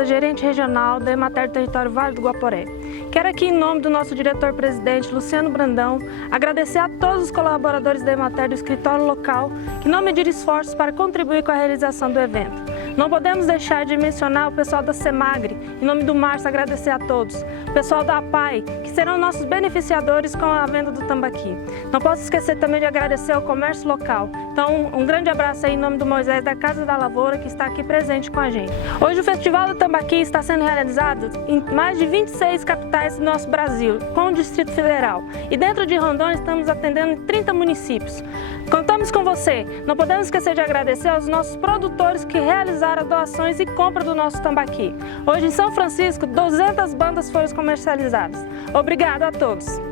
Rosa, gerente regional da Emater do Território Vale do Guaporé. Quero aqui, em nome do nosso diretor-presidente, Luciano Brandão, agradecer a todos os colaboradores da Emater do escritório local que não mediram esforços para contribuir com a realização do evento. Não podemos deixar de mencionar o pessoal da Semagre, em nome do Márcio, agradecer a todos. O pessoal da APAI, que serão nossos beneficiadores com a venda do tambaqui. Não posso esquecer também de agradecer ao comércio local. Então, um grande abraço aí em nome do Moisés da Casa da Lavoura, que está aqui presente com a gente. Hoje o Festival do Tambaqui está sendo realizado em mais de 26 capitais do nosso Brasil, com o Distrito Federal. E dentro de Rondônia estamos atendendo em 30 municípios. Contamos com você. Não podemos esquecer de agradecer aos nossos produtores que realizaram doações e compra do nosso tambaqui. Hoje em São Francisco, 200 bandas foram comercializadas. Obrigado a todos!